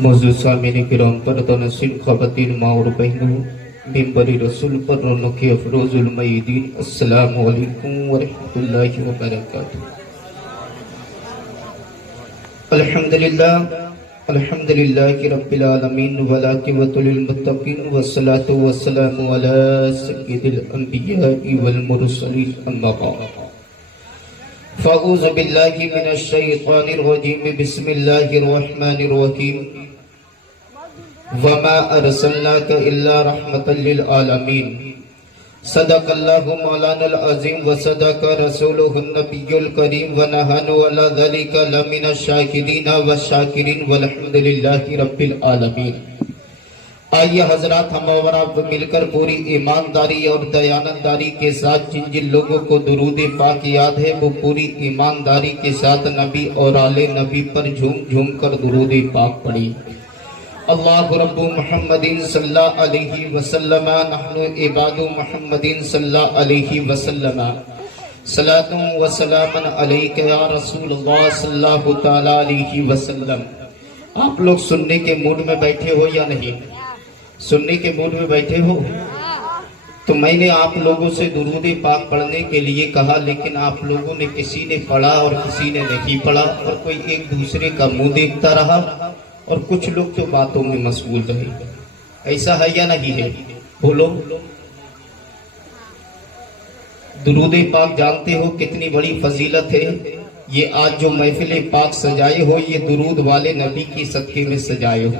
موضوع سامعین کرام پردہ نشین خواتین ماں اور بہنوں، منبر رسول پر رونق افروز المعیدین، السلام علیکم ورحمۃ اللہ وبرکاتہ۔ الحمدللہ رب العالمین والعاقبۃ للمتقین والصلاۃ والسلام علی سید الانبیاء والمرسلین، اما بعد فاعوذ باللہ من الشیطان الرجیم، بسم اللہ الرحمن الرحیم، وما ارسلناک الا رحمتا للعالمین۔ صدق اللہ مولانا العظیم وصدق رسولہ النبی الکریم، ونحن علی ذلک لمن الشاکرین والشاکرین والحمد للہ رب العالمین۔ آئیے حضرات، ہم اور آپ مل کر پوری ایمانداری اور دیانتداری کے ساتھ جن جن لوگوں کو درود پاک یاد ہے وہ پوری ایمانداری کے ساتھ نبی اور آل نبی پر جھوم جھوم کر درود پاک پڑھی۔ اللہ رب محمد صلی اللہ علیہ وسلم، نحن عباد محمد صلی اللہ علیہ وسلم، صلاۃ و سلام علیک یا رسول اللہ صلی اللہ تعالی علیہ وسلم۔ آپ لوگ سننے کے موڈ میں بیٹھے ہو یا نہیں؟ سننے کے موڈ میں بیٹھے ہو تو میں نے آپ لوگوں سے درود پاک پڑھنے کے لیے کہا، لیکن آپ لوگوں نے کسی نے پڑھا اور کسی نے نہیں پڑھا، اور کوئی ایک دوسرے کا منہ دیکھتا رہا اور کچھ لوگ تو باتوں میں مشغول رہے۔ ایسا ہے یا نہیں ہے؟ بولو۔ درود پاک جانتے ہو کتنی بڑی فضیلت ہے؟ یہ آج جو محفل پاک سجائے ہو، یہ درود والے نبی کی صدقے میں سجائے ہو،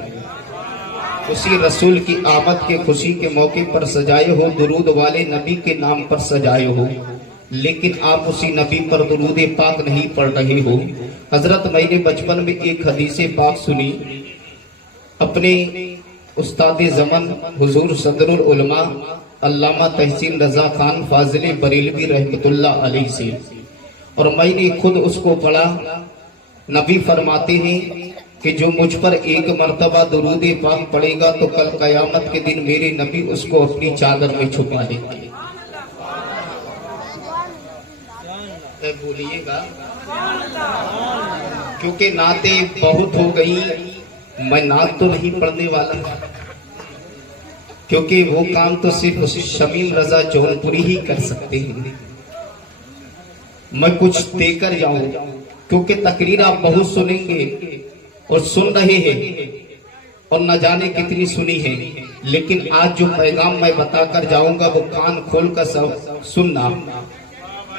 اسی رسول کی آمد کے خوشی کے موقع پر سجائے ہو، درود والے نبی کے نام پر سجائے ہو، لیکن آپ اسی نبی پر درود پاک نہیں پڑھ رہے ہو۔ حضرت میں نے بچپن میں ایک حدیث پاک سنی اپنے استاد زمن حضور صدر العلماء علامہ تحسین رضا خان فاضل بریلوی رحمۃ اللہ علیہ سے، اور میں نے خود اس کو پڑھا۔ نبی فرماتے ہیں کہ جو مجھ پر ایک مرتبہ درود پاک پڑھے گا تو کل قیامت کے دن میرے نبی اس کو اپنی چادر میں چھپا لیں گے۔ بولیے گا، کیونکہ نعتیں بہت ہو گئی، میں نعت تو نہیں پڑھنے والا، کیونکہ وہ کام تو صرف شمیم رضا جون پوری ہی کر سکتے ہیں۔ میں کچھ دے کر جاؤں، کیونکہ تقریر آپ بہت سنیں گے اور سن رہے ہیں، اور نہ جانے کتنی سنی ہے، لیکن آج جو پیغام میں بتا کر جاؤں گا وہ کان کھول کر سننا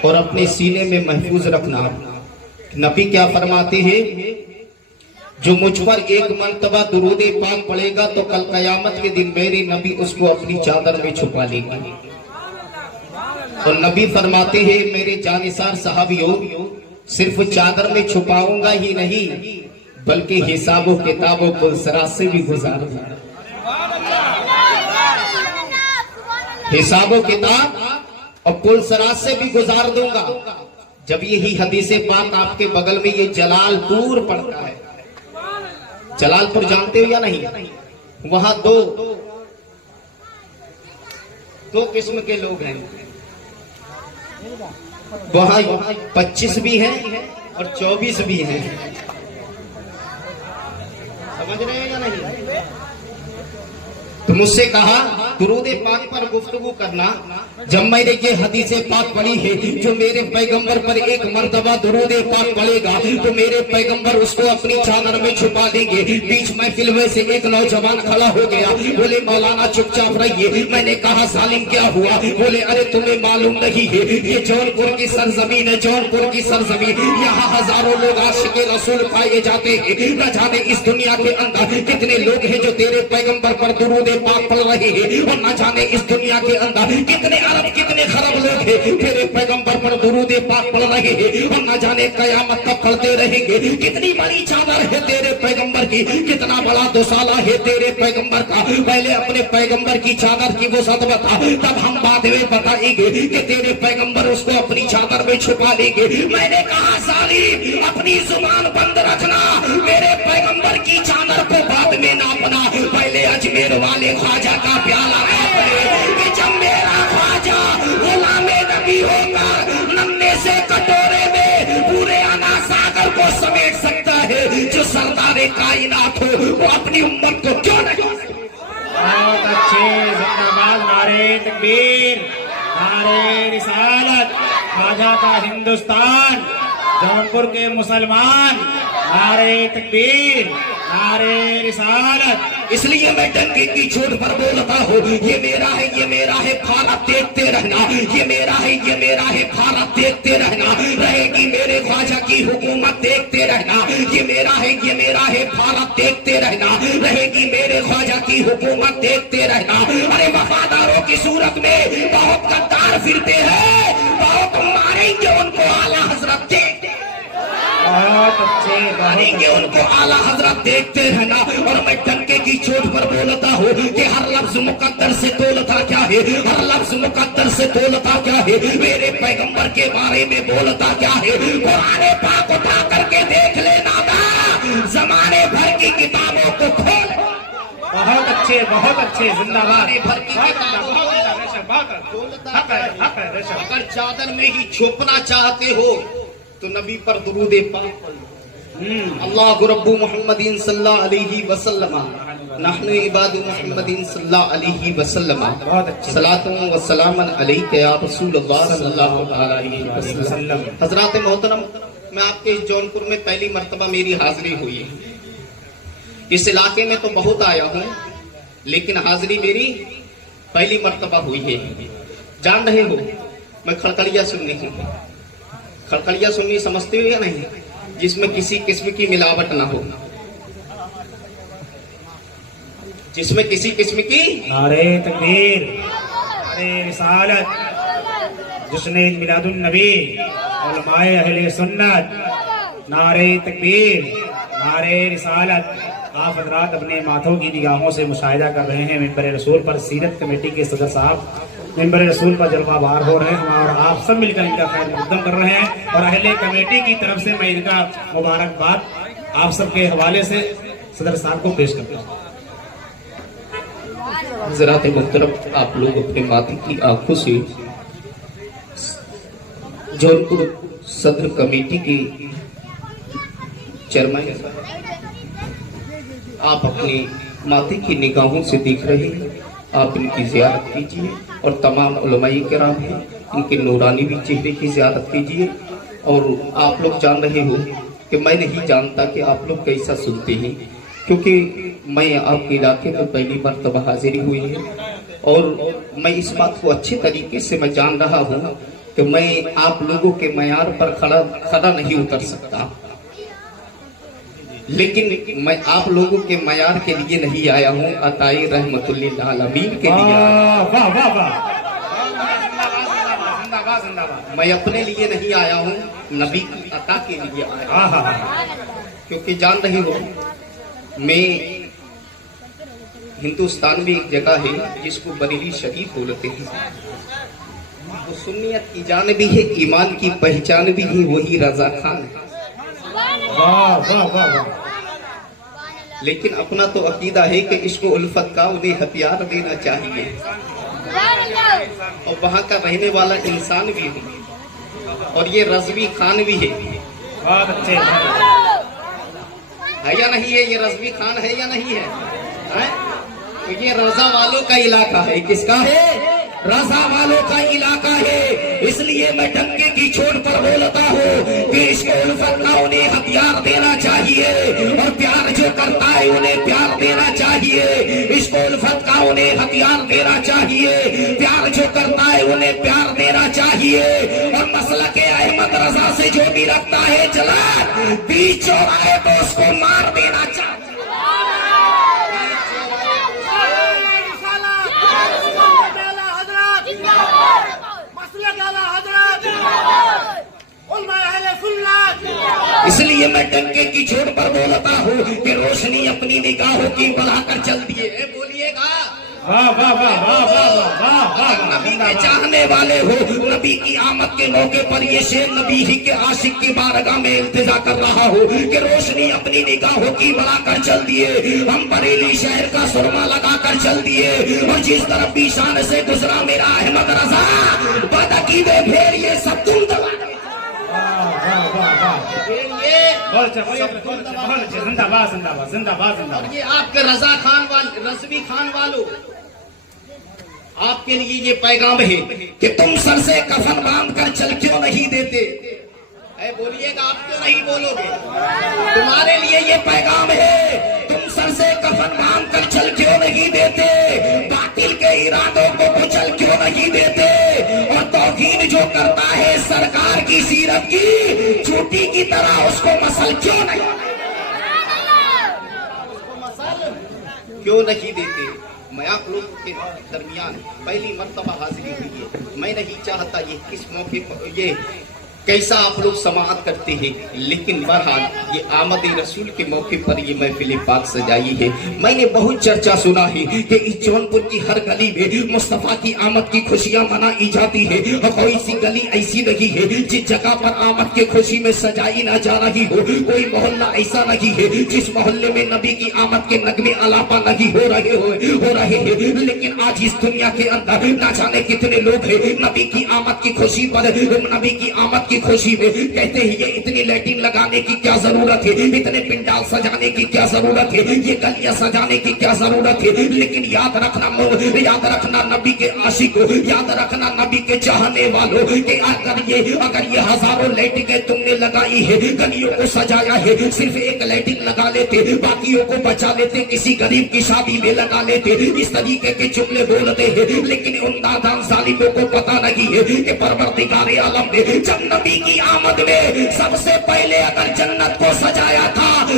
اور اپنے سینے میں محفوظ رکھنا۔ نبی کیا فرماتے ہیں؟ جو مجھ پر ایک مرتبہ درود پاک پڑھے گا تو کل قیامت کے دن میرے نبی اس کو اپنی چادر میں چھپا لے گا۔ اور نبی فرماتے ہیں میرے جانثار صحابیوں، صرف چادر میں چھپاؤں گا ہی نہیں بلکہ حساب و کتاب و پلسرات سے بھی گزاروں گا۔ حساب و کتاب اور پلسرات سے بھی گزار دوں گا۔ جب یہی حدیث پاک آپ کے بغل میں یہ جلال پور پڑتا ہے، جلال پور جانتے ہو یا نہیں؟ وہاں دو قسم کے لوگ ہیں، وہاں 25 بھی ہیں اور 24 بھی ہیں، سمجھ رہے ہیں یا نہیں؟ تو مجھ سے کہا درود پاک پر گفتگو کرنا۔ جب میں نے یہ حدیث پاک پڑھی ہے جو میرے پیغمبر پر ایک مرتبہ درود پاک پڑھے گا تو میرے پیغمبر اس کو اپنی چادر میں چھپا دیں گے۔ بیچ محفل میں سے ایک نوجوان کھڑا ہو گیا، بولے مولانا چپ چاپ رہیے۔ میں نے کہا ظالم کیا ہوا؟ بولے ارے تمہیں معلوم نہیں ہے یہ جون پور کی سرزمین ہے، جون پور کی سرزمین، یہاں ہزاروں لوگ عاشق رسول پائے جاتے ہیں۔ نہ جانے اس دنیا کے اندر کتنے لوگ ہیں جو تیرے پیغمبر پر درود پاک پڑھ رہے ہیں، اور نہ جانے اس دنیا کے اندر کتنے عرب کتنے خراب لوگ ہیں تیرے پیغمبر پر درود پاک پڑھ رہے ہیں، اور نہ جانے قیامت تک پڑھتے رہیں گے۔ کتنی بڑی چادر ہے تیرے پیغمبر کی، کتنا بڑا دوسالہ ہے تیرے پیغمبر کا۔ پہلے اپنے پیغمبر کی چادر کی وسعت بتا، تب ہم بعد میں بتائیں گے کہ تیرے پیغمبر اس کو اپنی چادر میں چھپا لیں گے۔ میں نے کہا ظالم اپنی زبان بند رکھنا، میرے پیغمبر کی چادر کو بعد میں ناپنا، پہلے اجمیر والے خواجہ کا پیالہ کہ جب میرا خواجہ غلام نبی ہوگا ننے سے کٹورے میں پورے انا ساگر کو سمیٹ سکتا ہے۔ رہے جو سردار کائنات ہو وہ اپنی امت کو کیوں نہیں؟ بہت اچھے، زندہ باد، نعرہ تکبیر، نعرہ رسالت، خواجہ کا ہندوستان، جونپور کے مسلمان، نعرہ تکبیر، نعرہ رسالت۔ اس لیے میں ڈنکے کی چوٹ پر بولتا ہوں یہ میرا ہے، یہ میرا ہے، بھارت دیکھتے رہنا، یہ میرا ہے، یہ میرا ہے، بھارت دیکھتے رہنا، رہے گی میرے خواجہ کی حکومت دیکھتے رہنا، یہ میرا ہے، یہ میرا ہے، بھارت دیکھتے رہنا، رہے گی میرے خواجہ کی حکومت دیکھتے رہنا۔ ارے وفاداروں کی صورت میں بہت غدار پھرتے ہیں، بہت ماریں گے ان کو اعلیٰ حضرت دیکھتے، بہت اچھے، ماریں گے ان کو اعلیٰ حضرت دیکھتے رہنا۔ اور میں ڈنکے کی چوٹ پر بولتا ہوں کہ ہر لفظ مقدر سے تولتا کیا ہے، ہر لفظ مقدر سے تولتا کیا ہے، میرے پیغمبر کے بارے میں بولتا کیا ہے۔ قرآن پاک اٹھا کر کے دیکھ لینا تھا، زمانے بھر کی کتابوں کو کھول، بہت اچھے، بہت اچھے، زندہ باد، زمانے بھر کی کتابوں کو اگر چادر میں ہی چھپنا چاہتے ہو تو نبی پر درود پاک پڑھو۔ اللہ رب محمد صلی اللہ علیہ وسلم، نحن عباد محمد صلی اللہ علیہ وسلم، صلاۃ و سلام علیک یا رسول اللہ صلی اللہ علیہ وسلم۔ حضرات محترم، میں آپ کے جونپور میں پہلی مرتبہ میری حاضری ہوئی ہے۔ اس علاقے میں تو بہت آیا ہوں لیکن حاضری میری پہلی مرتبہ ہوئی ہے۔ جان رہے ہو میں کھڑکڑیا سننی ہوں، کھڑکڑیا سننی سمجھتے ہو یا نہیں؟ جس میں کسی قسم کی ملاوٹ نہ ہو، جس میں کسی قسم کی، نعرہ تکبیر، نعرہ رسالت، جشن میلاد النبی، علماء اہل سنت، نعرہ تکبیر، نعرہ رسالت۔ آپ حضرات اپنے ماتھوں کی نگاہوں سے مشاہدہ کر رہے ہیں ممبر رسول پر سیرت کمیٹی کے صدر صاحب ممبر رسول پر جلوہ بار ہو رہے ہیں اور آپ سب مل کر ان کا خیر مقدم کر رہے ہیں، اور اہل کمیٹی کی طرف سے میں ان کا مبارکباد آپ سب کے حوالے سے صدر صاحب کو پیش کرتا ہوں۔ حضرات محترم، آپ لوگ اپنے ماتھے کی آنکھوں سے جونپور صدر کمیٹی کی چیئرمین آپ اپنی ماتھے کی نگاہوں سے دیکھ رہے ہیں، آپ ان کی زیارت کیجئے، اور تمام علماء کرام ہیں ان کے نورانی بھی چہرے کی زیارت کیجئے۔ اور آپ لوگ جان رہے ہو کہ میں نہیں جانتا کہ آپ لوگ کیسا سنتے ہیں، کیونکہ میں آپ کے علاقے میں پہلی مرتبہ حاضری ہوئی ہے، اور میں اس بات کو اچھے طریقے سے میں جان رہا ہوں کہ میں آپ لوگوں کے معیار پر کھڑا نہیں اتر سکتا، لیکن میں آپ لوگوں کے معیار کے لیے نہیں آیا ہوں، عطائے رحمت للعالمین کے لیے آیا ہوں۔ واہ واہ واہ، میں اپنے لیے نہیں آیا ہوں، نبی کی عطا کے لیے آیا ہوں، کیونکہ جان رہے ہو میں ہندوستان میں ایک جگہ ہے جس کو بریلی شریف بولتے ہیں، وہ سنیت کی جان بھی ہے، ایمان کی پہچان بھی ہے، وہی رضا خان ہے۔ لیکن اپنا تو عقیدہ ہے کہ عشق و الفت کا انہیں ہتھیار دینا چاہیے، اور وہاں کا رہنے والا انسان بھی ہے، اور یہ رضوی خان بھی ہے۔ بہت اچھے، ہے یا نہیں ہے؟ یہ رضوی خان ہے یا نہیں ہے؟ تو یہ رضا والوں کا علاقہ ہے۔ کس کا ہے؟ رضا والوں کا علاقہ ہے۔ اس لیے میں ڈنکے کی چوٹ پر بولتا ہوں کہ عشق و الفت کا انہیں ہتھیار دینا چاہیے، اور پیار جو کرتا ہے انہیں پیار دینا چاہیے، عشق و الفت کا انہیں ہتھیار دینا چاہیے، پیار جو کرتا ہے انہیں پیار دینا چاہیے، اور مسلک احمد رضا سے جو بھی رکھتا ہے چلا بیچ چوراہے تو اس کو مار دینا چاہیے۔ اس لیے میں ڈنکے کی چوٹ پر بولتا ہوں کہ روشنی اپنی نگاہوں کی بڑھا کر چل دیے، بولیے گا نبی کے چاہنے والے ہو، نبی کی آمد کے موقع پر یہ شیر نبی ہی کے عاشق کی بارگاہ میں التجا کر رہا ہو کہ روشنی اپنی نگاہوں کی بڑھا کر چل دیے، ہم بریلی شہر کا سرما لگا کر چل دیے، اور جس طرف بھی شان سے گزرا میرا احمد رضا بدعقیدے پھر یہ سب تم دبا بہت اچھا زندہ باد زندہ باد زندہ باد زندہ اور باد. یہ آپ کے رضوی خان والوں، آپ کے لیے یہ پیغام ہے کہ تم سر سے کفن باندھ کر چل کیوں نہیں دیتے؟ اے بولیے گا، آپ کیوں نہیں بولو گے؟ تمہارے لیے یہ پیغام ہے، تم سر سے کفن باندھ کر چل کیوں نہیں دیتے؟ باطل کے ارادوں کو کچل کیوں نہیں دیتے؟ اور توہین جو کرتا ہے سرکار کی سیرت کی، چوٹی کی طرح اس کو مسل کیوں نہیں دیتے؟ میں آپ لوگوں کے درمیان پہلی مرتبہ حاضری ہوئی ہے. میں نہیں چاہتا یہ کس موقع پر یہ کیسا آپ لوگ سماعت کرتے ہیں، لیکن بہرحال یہ آمد رسول کے موقع پر یہ محفل پاک سجائی ہے. میں نے بہت چرچا سنا ہے کہ اس جونپور کی ہر گلی میں مصطفیٰ کی آمد کی خوشیاں منائی جاتی ہے، اور کوئی سی گلی ایسی نہیں ہے جس جگہ پر آمد کی خوشی میں سجائی نہ جا رہی ہو، کوئی محلہ ایسا نہیں ہے جس محلے میں نبی کی آمد کے نغمے الاپا نہیں ہو رہے ہیں. لیکن آج اس دنیا کے اندر نہ جانے کتنے لوگ ہیں نبی کی آمد کی خوشی پر، نبی کی آمد کی خوشی میں کہتے ہیں یہ اتنی لیٹن لگانے کی کیا ضرورت ہے، اتنے پنڈال سجانے کی کیا ضرورت ہے، یہ گلیاں سجانے کی کیا ضرورت ہے. لیکن یاد رکھنا نبی کے عاشقوں، یاد رکھنا نبی کے چاہنے والوں کہ اگر یہ ہزاروں لیٹنیں تم نے لگائی ہے، گلیوں کو سجایا ہے، صرف ایک لیٹن لگا لیتے، باقیوں کو بچا لیتے، کسی غریب کی شادی میں لگا لیتے، اس طریقے کے جملے بولتے ہیں. لیکن ان نادان ظالموں کو پتہ نہیں ہے کہ پروردگار عالم نے جب نبی کی آمد میں سب سے پہلے اگر جنت کو سجایا تھا تو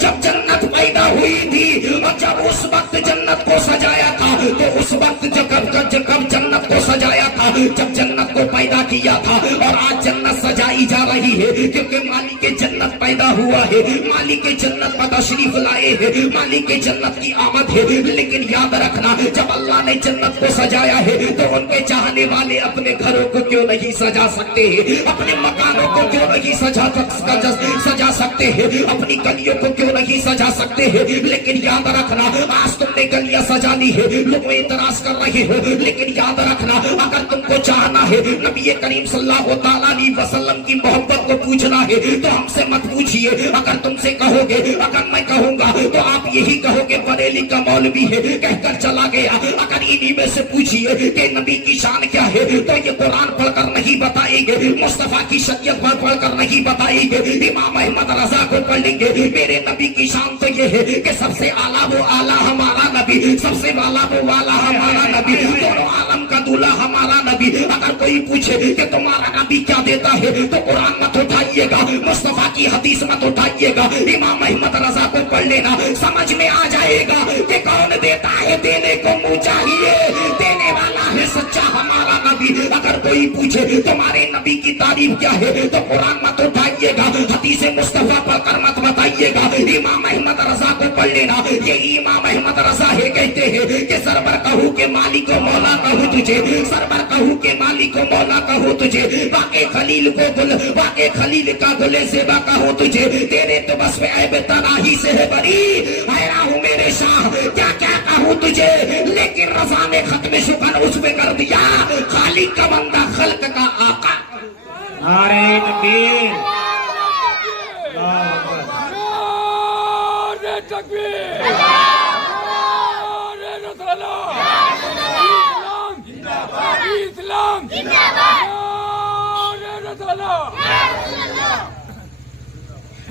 جب جنت پیدا ہوئی تھی، اور جب اس وقت جنت کو سجایا تھا تو اس وقت جب جنت کو سجایا تھا، جب جنت کو پیدا کیا تھا. اور آج جنت سجائی جا رہی ہے کیونکہ مالک جنت پیدا ہوا ہے، مالک جنت پر تشریف لائے ہیں، مالک جنت کی آمد ہے. لیکن یاد رکھنا جب اللہ نے جنت کو سجایا ہے تو ان کے چاہنے والے اپنے گھروں کو کیوں نہیں سجا سکتے ہیں، اپنے مکانوں کو کیوں نہیں سجا سکتے ہیں، اپنی گلیوں کو کیوں نہیں سجا سکتے ہیں. لیکن یاد رکھنا آج تم نے گلیاں سجا لی ہے، لوگ اعتراض کر رہے ہو، لیکن یاد رکھنا اگر تم کو چاہنا ہے نبی کریم صلی اللہ تعالیٰ علیہ وسلم کی محبت کو پوچھنا ہے تو ہم سے مت پوچھئے. اگر تم سے کہو گے، اگر میں کہوں گا تو آپ یہی کہو گے بریلی کا مولوی ہے کہہ کر چلا گیا. اگر انہی میں سے پوچھئے کہ نبی کی شان کیا ہے تو یہ قرآن پڑھ کر نہیں بتائیں گے، مصطفیٰ کی شریعت پر پڑھ کر نہیں بتائیں گے، امام احمد رضا کو پڑھ لیں گے. میرے نبی کی شان تو یہ ہے کہ سب سے اعلیٰ وہ اعلیٰ ہمارا نبی، سب سے والا وہ والا ہمارا نبی، دونوں عالم کا دولہ ہمارا نبی. اگر کوئی پوچھے کہ تمہارا نبی کیا دیتا ہے تو قرآن مت اٹھائیے گا، مصطفیٰ کی حدیث مت اٹھائیے گا، امام احمد رضا کو پڑھ لینا، سمجھ میں آ جائے گا کہ کون دیتا ہے. دینے کو منہ چاہیے، دینے والا ہے سچا ہمارا نبی. اگر کوئی پوچھے تمہارے نبی کی تعریف کیا ہے تو قرآن مت اٹھائیے گا، حدیث مصطفیٰ پڑھ کر مت بتائیے گا، امام احمد رضا کو پڑھ لینا. یہ امام احمد رضا ہے کہتے ہیں کہ سرور کہوں کہ مالک و مولا کہوں تجھے، سرور کہوں کہ مالک و مولا کہوں تجھے، واقع خلیل کا گلے زیبا کہوں تجھے، تیرے تو بس میں عیب تناہی سے ہے بری، حیران ہوں میرے شاہ کیا کیا کہوں تجھے. لیکن رضا نے ختم شکن اس پہ کر دیا، خالق کا بندہ خلق کا آقا. نعرہ تکبیر، نعرہ تکبیر، نعرہ رسالہ، اسلام زندہ باد، نعرہ رسالہ.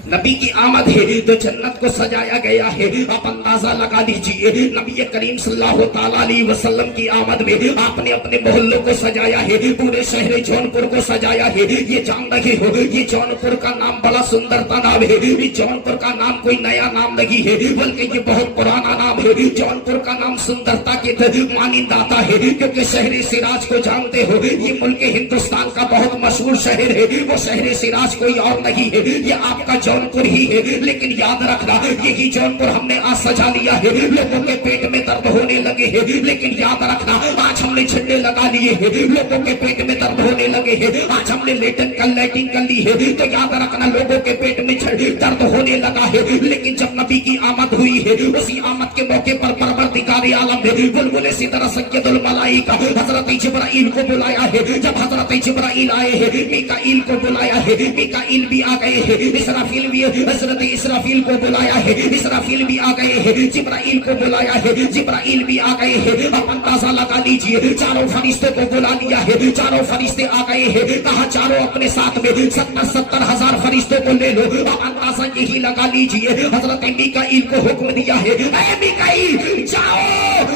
نبی کی آمد ہے تو جنت کو سجایا گیا ہے. آپ اندازہ لگا لیجئے نبی کریم صلی اللہ تعالیٰ علیہ وسلم کی آمد میں آپ نے اپنے محلوں کو سجایا ہے، پورے شہر جونپور کو سجایا ہے. یہ جان رہے ہو یہ جونپور کا نام بڑا سندرتا نام ہے. یہ جونپور کا نام کوئی نیا نام نہیں ہے بلکہ یہ بہت پرانا نام ہے. جونپور کا نام سندرتا کے مانند آتا ہے کیونکہ شہر سراج کو جانتے ہو، یہ ملک ہندوستان کا بہت مشہور شہر ہے. وہ شہر سراج کوئی اور نہیں ہے، یہ آپ کا جونپور जौनपुर ही है, लेकिन याद रखना यही जौनपुर हमने आज सजा लिया है। लोगों के पेट में दर्द होने लगे हैं, लेकिन याद रखना आज हमने झंडे लगा लिए हैं। लोगों के पेट में दर्द होने लगे हैं, आज हमने लैटिन कर ली है। तो याद रखना लोगों के पेट में दर्द होने लगा है, लेकिन जब नबी की आमद हुई है, उसी आमद के मौके पर परवरदिगार आलम ने बुलबुल सिदरा सैयदुल मलाइका हजरत जिब्राइल को बुलाया है। जब हजरत जिब्राइल आए हैं, मीकाईल को बुलाया है, मीकाईल भी आ गए हैं। इसराफील भी, हजरत इसराफील को बुलाया है, इसराफील भी आ गए हैं। जिब्राइल को बुलाया है, जिब्राइल भी आ गए हैं। अब अंदाजा लगा लीजिए, चारों फरिश्तों को बुला लिया है, चारों फरिश्ते आ गए हैं। कहा चारों अपने साथ में 70 हजार फरिश्तों को ले लो। अब अंदाजा यही लगा लीजिए, हजरत मीकाईल को हुक्म दिया है, ऐ मीकाईल जाओ,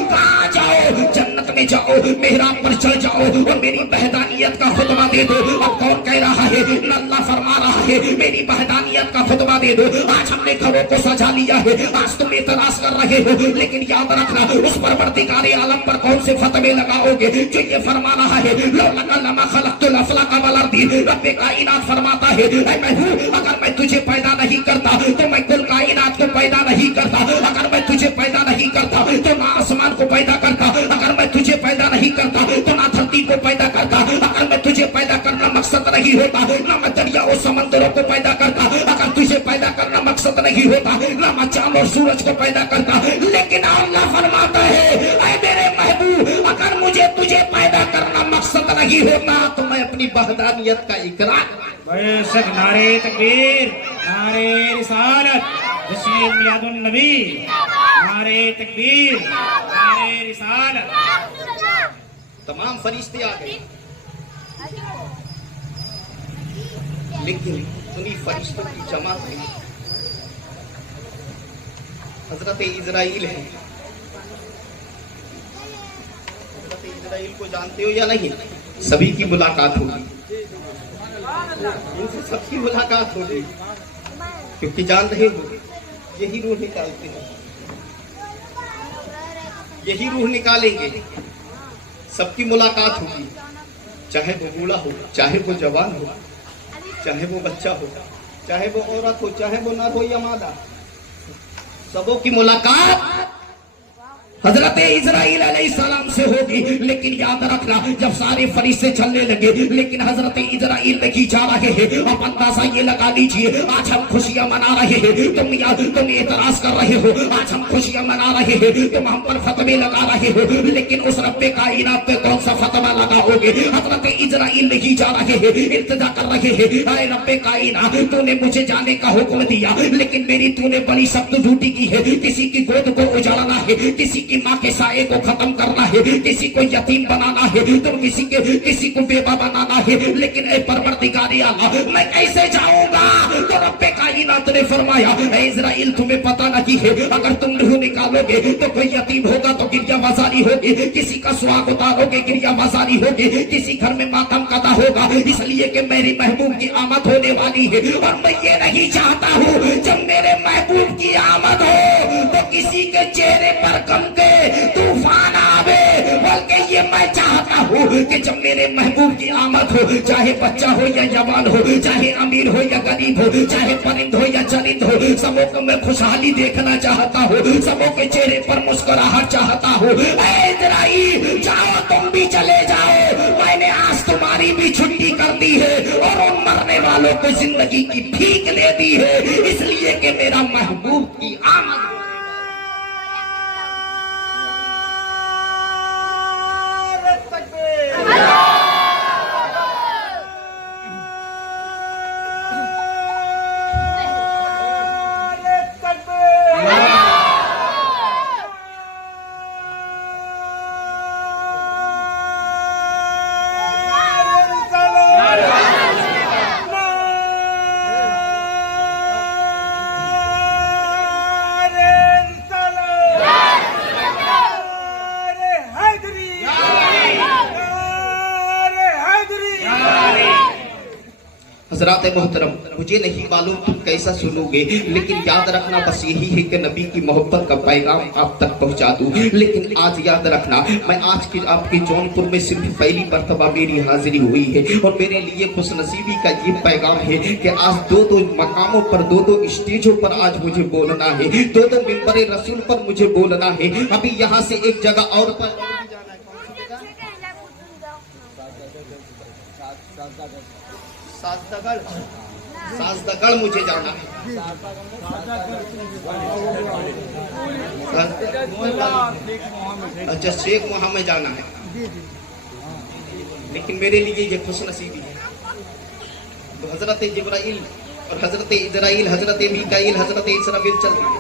कहाँ जाओ, जन्नत में जाओ, मेहराब पर चढ़ जाओ और मेरी वहदानियत का खुतबा दे दो। अब कौन कह रहा है? अल्लाह फरमा रहा है, मेरी वहदानियत का खुतबा दे दो। आज हमने घरों को सजा लिया है, आज तुम एतराज कर रहे हो, लेकिन याद रखना उस परवरदिगार आलम पर कौन से फतवे लगाओगे जो ये फरमा रहा है, लौला लमा खलक़तुल अफ़लाक़ वल अर्दी। रब्बे कायनात फरमाता है, ऐ मैं हूँ, अगर मैं तुझे पैदा नहीं करता तो मैं कुल कायनात को पैदा नहीं करता। अगर मैं तुझे पैदा नहीं करता तो ना आसमान को पैदा करता। अगर मैं तुझे पैदा नहीं करता तो ना धरती को पैदा करता। अगर मैं तुझे पैदा करना मकसद नहीं होता, ना मैं दरियाओं समंदरों को पैदा करता। अगर तुझे पैदा करना मकसद नहीं होता, ना मैं चांद और सूरज को पैदा करता। लेकिन अल्लाह फरमाता है, ऐ मेरे महबूब, अगर मुझे तुझे पैदा करना मकसद नहीं होता तो मैं अपनी वहदानियत का इकरार। बेशक नारे तकबीर, नारे रिसालत, जश्न मिलादुन नबी, नारे तकबीर, नारे रिसालत। तमाम फरिश्ते आ गए, लेकिन उन्हीं फरिश्तों की जमात में हजरत इजराइल है। हजरत इजराइल को जानते हो या नहीं? सभी की मुलाकात होगी, इनसे सबकी मुलाकात होगी, क्योंकि जान रहे हो यही रूह निकालते हैं, यही रूह निकालेंगे। सबकी मुलाकात होगी, चाहे वो बूढ़ा हो, चाहे वो जवान हो, चाहे वो बच्चा हो, चाहे वो औरत हो, चाहे वो नर हो या मादा, सबों की मुलाकात हजरत इजराइल अलैहिस्सलाम से होगी। लेकिन याद रखना जब सारे फरिश्ते चलने लगे, लेकिन हजरत इजराइल नहीं जा रहे हैं। अब अंदाजा ये लगा लीजिए, आज हम खुशियां मना रहे हैं, तुम एतराज कर रहे हो। आज हम खुशियां मना रहे हैं, तुम हम पर फतवे लगा रहे हो, लेकिन उस रब्बे कायनात पे कौन सा फतवा लगाओगे? हजरत इजराइल नहीं जा रहे हैं, इल्तिजा कर रहे हैं, ऐ रब्बे कायनात, तूने मुझे जाने का हुक्म दिया, लेकिन मेरी तूने बड़ी सख्त ड्यूटी की है। किसी की गोद को उजाड़ना है, किसी की माँ के साए को खत्म करना है, किसी को यतीम बनाना है, तुम किसी को बेवा बनाना है। लेकिन ए परवरदिगार आला, मैं कैसे जाऊंगा? तो रब्बे कायनात ने फरमाया, ए इजराइल, तुम्हें पता नहीं है, अगर तुम रूह निकालोगे तो कोई यतीम होगा तो गिरिया बाजारी होगी, किसी का सुहाग उतारोगे गिरिया बाजारी होगी, किसी घर में मातम कदा होगा, इसलिए कि मेरी महबूब की आमद होने वाली है। और मैं ये नहीं चाहता हूँ जब मेरे महबूब की आमद हो तो किसी के चेहरे पर गम के तूफान आवे, बल्कि ये मैं चाहता हूँ कि जब मेरे महबूब की आमद हो, चाहे बच्चा हो या जवान हो, चाहे अमीर हो या गरीब हो, चाहे परिंद हो या चरिंद हो, सबों को मैं खुशहाली देखना चाहता हूँ, सबों के चेहरे पर मुस्कुराहट चाहता हूँ। ऐ इजराइल, जाओ, तुम भी चले जाओ, मैंने आज तुम्हारी भी छुट्टी कर दी है और उन मरने वालों को जिंदगी की भीख दे दी है, इसलिए कि मेरा महबूब की आमद। हजरात मोहतरम, मुझे नहीं मालूम तुम कैसा सुनोगे, लेकिन याद रखना बस यही है कि नबी की मोहब्बत का पैगाम आप तक पहुंचा दूं। लेकिन आज याद रखना, मैं आज की आपके जौनपुर में सिर्फ पहली मर्तबा मेरी हाजिरी हुई है और मेरे लिए खुशनसीबी का ये पैगाम है कि आज दो मकामों पर, दो स्टेजों पर आज मुझे बोलना है, दो मिंबर रसूल पर मुझे बोलना है। अभी यहाँ से एक जगह और पर साजदगढ़ मुझे जाना है। अच्छा, शेख वहां में जाना है, लेकिन मेरे लिए ये खुशनसीबी है। तो हजरत जिब्राइल और हजरत इजराइल, हजरत मीकाइल, हजरत इसराफील चल दिए।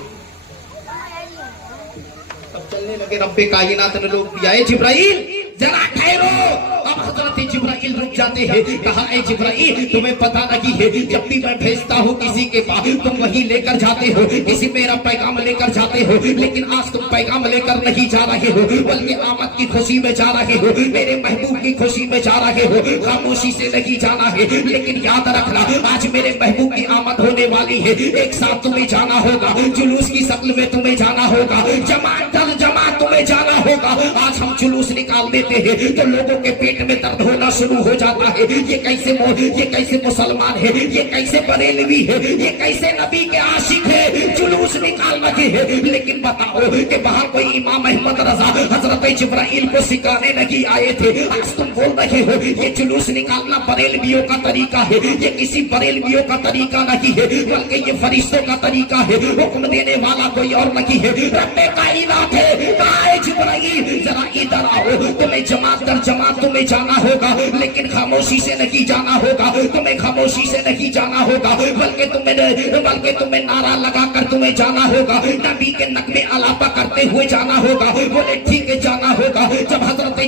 अब चलने लगे रब्बे कायनात ने लोग दिया, जिब्राइल जरा ठहरो। अब हजरत जिब्राइल रुक जाते हैं, कहा ए जिब्राइल तुम्हें पता नहीं है, जब भी मैं भेजता हूँ किसी के पास तुम वही लेकर जाते हो, किसी मेरा पैगाम लेकर जाते हो, लेकिन आज तुम पैगाम लेकर नहीं जा रहे हो, बल्कि आमद की खुशी में जा रहे हो, मेरे महबूब की खुशी में जा रहे हो। खामोशी से नहीं जाना है, लेकिन याद रखना आज मेरे महबूब की आमद होने वाली है। एक साथ तुम्हें जाना होगा, जुलूस की शक्ल में तुम्हें जाना होगा, जमात दर जमात तुम्हें जाना होगा। आज हम जुलूस निकाल देते हैं तो लोगों के पेट में दर्द होना शुरू हो जाता है। ये कैसे मुसलमान है, ये कैसे बरेलवी है, ये कैसे नबी के आशिक है, जुलूस निकाल रहे हैं। लेकिन बताओ कि बाहर कोई इमाम अहमद रजा हजरत जिब्राइल को सिखाने नहीं आए थे। आज तुम बोल रहे हो ये जुलूस निकालना बरेलवियों का तरीका है, ये किसी बरेलवियों का तरीका नहीं है, बल्कि ये फरिश्तों का तरीका है। हुक्म देने वाला कोई और नहीं है, रब्बे कायनात है। कहा जिब्राइल जरा इधर आओ, तुम्हें जमात दर जमात तुम्हें जाना होगा, लेकिन खामोशी से नहीं जाना होगा, तुम्हें खामोशी से नहीं जाना होगा, बल्कि तुम्हें नारा लगाकर तुम्हें जाना होगा, नबी के नगमे अलापा करते हुए जाना होगा। बोले ठीक है जाना होगा। जब हजरत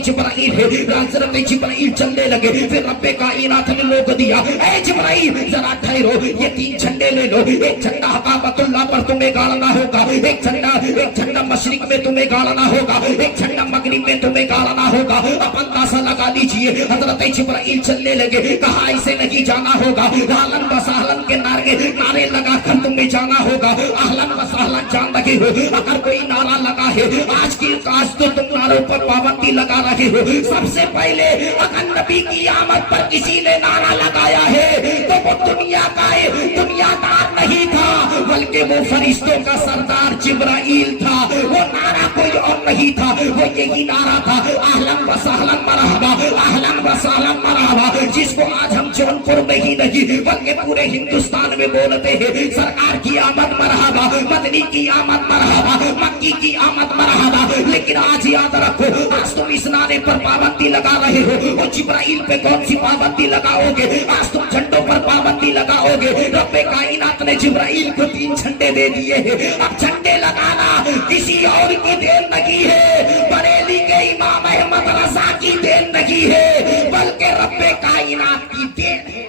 जिब्राइल चलने लगे, फिर रब्बे कायनात ने लोग दिया, ए जिब्राइल जरा ठहरो, ये 3 झंडे ले लो। एक झंडा काबतुल्लाह पर तुम्हें गाड़ना होगा, एक झंडा मशरिक में तुम्हें गाड़ना होगा, एक झंडा मगरिब में तुम्हें गाड़ना होगा। अब अंदाजा लगा लीजिए, हजरत जिब्राइल चलने लगे, कहा ऐसे नहीं जाना होगा, अहलन व सहलन के नारे लगाकर तुम्हें जाना होगा। अहलन व सहलन जान लगे हो, अगर कोई नारा लगा है आज तो तुम नारों पर पाबंदी लगा रहे हो। सबसे पहले अगर नबी की आमद पर किसी ने नारा लगाया है तो वो दुनियादार नहीं था, बल्कि वो फरिश्तों का सरदार जिब्राइल था। वो नारा कोई और नहीं था, वो यही नारा था, अहलन व सहलन मरहबा, अहलन व सहलन मरहबा, जिसको आज हम जौनपुर में ही नहीं बल्कि पूरे हिंदुस्तान में बोलते हैं। सरकार की आमद मरहबा, मदनी की आमद मरहबा, मक्की की आमद मरहबा। लेकिन आज याद रखो, आज तुम इस नारे पर पाबंदी लगा रहे हो, और जिब्राइल पे कौन सी पाबंदी लगाओगे? आज तुम झंडों पर पाबंदी लगाओगे। रब्बे कायनात ने जिब्राइल को 3 झंडे दे दिए हैं। अब झंडे लगाना किसी और की देन नहीं है, बरेली के इमाम अहमद रजा की देन नहीं है, बल्कि रब्बे कायनात की देन है।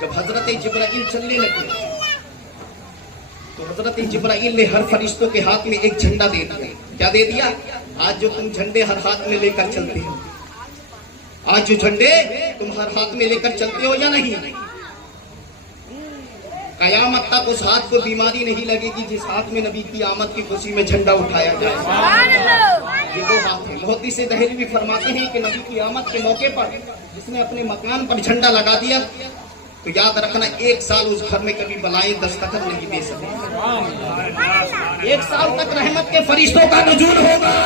जब हजरत जिब्राइल चलने लगे तो हजरत जिब्राइल ने हर फरिश्तों के हाथ में एक झंडा दे दिया। क्या दे दिया? आज जो तुम झंडे हर हाथ में लेकर चलते हो, आज जो झंडे तुम हर हाथ में लेकर चलते हो या नहीं, कयामत तक उस हाथ को बीमारी नहीं लगेगी जिस हाथ में नबी की आमद की खुशी में झंडा उठाया जाए। ये 2 हाथ है। मोहद्दी से दहलवी फरमाते हैं कि नबी की आमद के मौके पर जिसने अपने मकान पर झंडा लगा दिया तो याद रखना 1 साल उस घर में कभी बलाएं दस्तखत नहीं दे सके। 1 साल तक रहमत के फरिश्तों का नजूल होगा।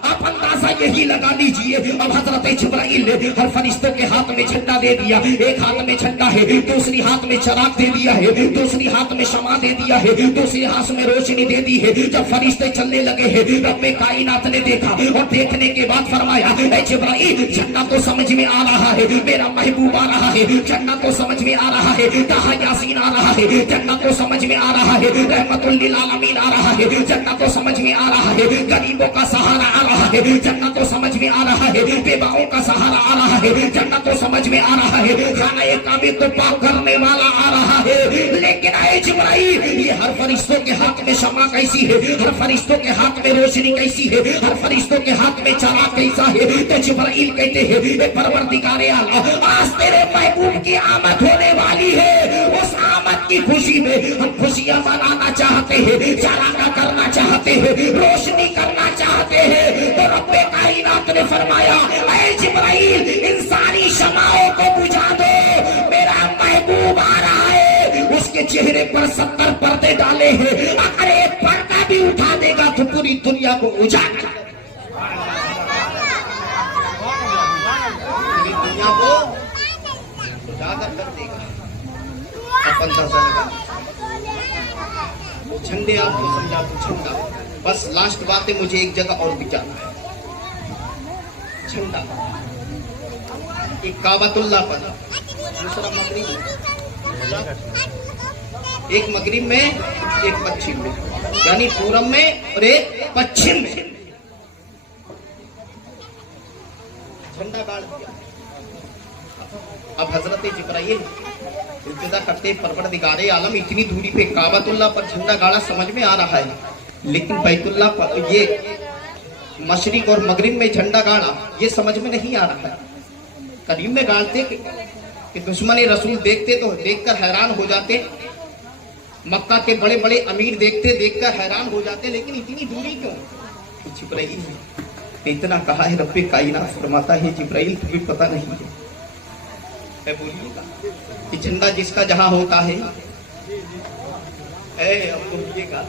आप अंदाजा यही लगा लीजिए। अब हजरत जिब्राइल ने हर फरिश्तों के हाथ में झंडा दे दिया। एक हाथ में झंडा है, दूसरी हाथ में चराग दे दिया है, दूसरी हाथ में शमा दे दिया है, दूसरी हाथ में रोशनी दे दी है। जब फरिश्ते चलने लगे हैं, रब्बे कायनात ने देखा और देखने के बाद फरमाया, ए जिब्राइल झंडा तो समझ में आ रहा है, मेरा महबूब आ रहा है, झंडा तो समझ में आ रहा है, ताहा यासीन आ रहा है, झंडा तो समझ में आ रहा है, रहमतुल लिल आलमीन आ रहा है, झंडा तो समझ में आ रहा है, गरीबों का सहारा आ रहा रहा है, जन्नत तो समझ में आ रहा है, बेबाओं का सहारा आ रहा है, जन्नत तो समझ में आ रहा है, खाना एक काबिल को पाक करने वाला आ रहा है। लेकिन आए जिब्राइल, ये हर फरिश्तों के हाथ में शमा कैसी है, हर फरिश्तों के हाथ में रोशनी कैसी है, हर फरिश्तों के हाथ में चराग कैसा है। तो जिब्राइल कहते हैं, ए परवरदिगारे आला, आज तेरे महबूब की आमद होने वाली है, उस आमद की खुशी में हम खुशियां मनाना चाहते हैं, चरागा करना चाहते हैं, रोशनी करना चाहते हैं। तो रब्बे कायनात ने फरमाया, ऐ जिब्राइल, इन सारी शमाओं को बुझा दो, मेरा महबूब आ रहा है, उसके चेहरे पर 70 पर्दे डाले हैं, अगर एक पर्दा भी उठा देगा तो पूरी दुनिया को उजागर कर देगा। अपन झंडे आपको समझा तो झंडा, बस लास्ट बात है, मुझे एक जगह और भी जाना है। झंडा एक काबतुल्लाह पर, दूसरा मगरिब में, एक मगरिब में एक पश्चिम में, यानी पूरब में और एक पश्चिम में झंडा गाड़ दिया। अब हजरत जिब्राइल इल्तिजा करते, परवरदिगारे आलम, इतनी दूरी पे काबतुल्लाह पर झंडा गाड़ा समझ में आ रहा है, लेकिन बैतुल्लाह पर ये मशरिक और मगरिब में झंडा गाड़ा ये समझ में नहीं आ रहा है। करीब में गाड़ते कि दुश्मन रसूल देखते तो देखकर हैरान हो जाते, मक्का के बड़े बड़े अमीर देखते देखकर हैरान हो जाते, लेकिन इतनी दूरी क्यों? जिब्राइल ने इतना कहा है, रब्बे कायनात फरमाता है, जिब्राइल तुम्हें पता नहीं है, बोलिएगा कि झंडा जिसका जहां होता है, अब बोलिएगा,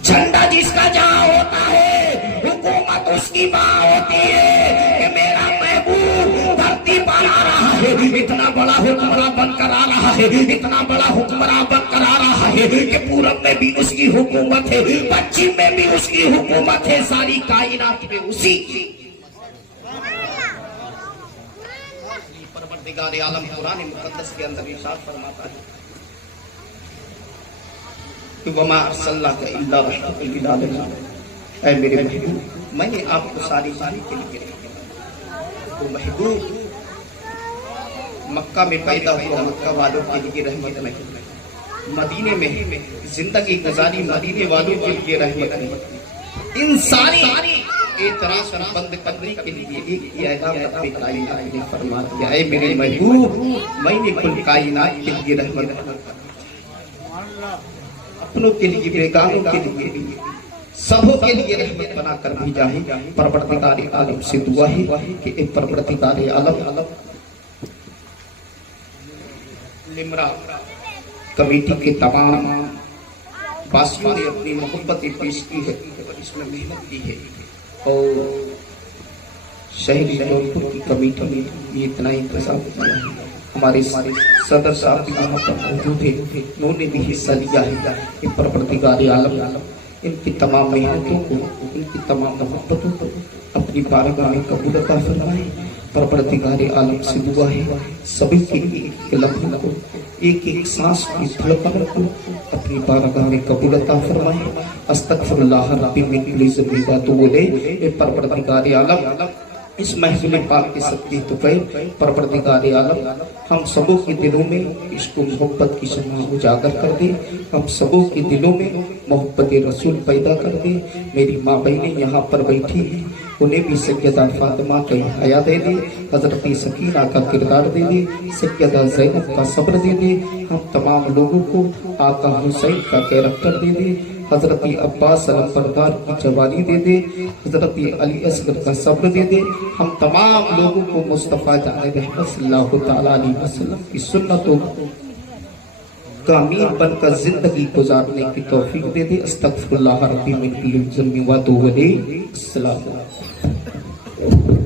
झंडा जिसका जहां होता है, हुकूमत उसकी मां होती है। कि मेरा महबूब धरती पर आ रहा है, इतना बड़ा हुक्मरान बनकर आ रहा है, इतना बड़ा हुक्मरान बनकर आ रहा है कि पूरब में भी उसकी हुकूमत है, पश्चिम में भी उसकी हुकूमत है, सारी कायनात में उसी की। परवरदिगार आलम कुरान मुकद्दस के अंदर इरशाद फरमाता है, वमा अर्सलनाका इल्ला रहमतल लिल आलमीन, ऐ मेरे महबूब, मैंने आपको सारी के लिए तो महबूब मक्का में पैदा हुआ, मक्का वालों के लिए रहमत नहीं, मदीने में जिंदगी गुजारी, मदीने वालों के लिए रहमत नहीं, इन सारी एतराज बंद करने के लिए एक ऐलान रब्बे कायनात ने फरमा दिया, ऐ मेरे महबूब, मैंने कुल कायनात के लिए रहमत, अपनों के लिए, बेगानों के लिए, सबों के लिए रहमत बनाकर भेजा है। परवरदिगार आलम से दुआ है कि एक परवरदिगार आलम लिमरा कमेटी के तमाम वासियों ने अपनी मोहब्बतें पेश की है और इसमें मेहनत की है, और शहरी जौनपुर की कमेटी ने भी इतना इंतजाम किया है। हमारे सदर साहब यहाँ पर मौजूद है, उन्होंने भी हिस्सा लिया है। इन परवरदिगार आलम इनकी तमाम मेहनतों को, इनकी तमाम मोहब्बतों को अपनी बारगाह में कबूल अता फरमाए। परवरदिगार आलम से दुआ है, सभी के एक लम्हे को, एक एक सांस की धड़कन को अपनी बारगाह में कबूल अता फरमाए। अस्तगफिरुल्लाह रब्बी मिन कुल्ली ज़ंबिन व अतूबु इलैह। परवरदिगार आलम, इस महफिल पाक के सत्य तो कहे, परवरदिगार आलम, हम सबों के दिलों में इसको मोहब्बत की शम्मा उजागर कर दे, हम सबों के दिलों में मोहब्बत रसूल पैदा कर दे। मेरी माँ बहनें यहाँ पर बैठी हैं, उन्हें भी सैयदा फातिमा का हया दे दे, हजरत सकीना का किरदार दे दे, सैयदा ज़ैनब का सब्र दे दे, हम तमाम लोगों को आका हुसैन का कैरेक्टर दे दे, हजरत अब्बास अलमबरदार की जवानी दे दे, हजरत अली असगर का सब्र दे दे। हम तमाम लोगों को मुस्तफ़ा जाने रहमत सल्लल्लाहु तआला अलैहि वसल्लम की सुन्नतों का अमीर बनकर जिंदगी गुजारने की तौफीक दे दे। अस्तगफिरुल्लाह रब्बी मिन कुल्ली ज़ंबिन व अतूबु इलैह। अस्सलामु अलैकुम।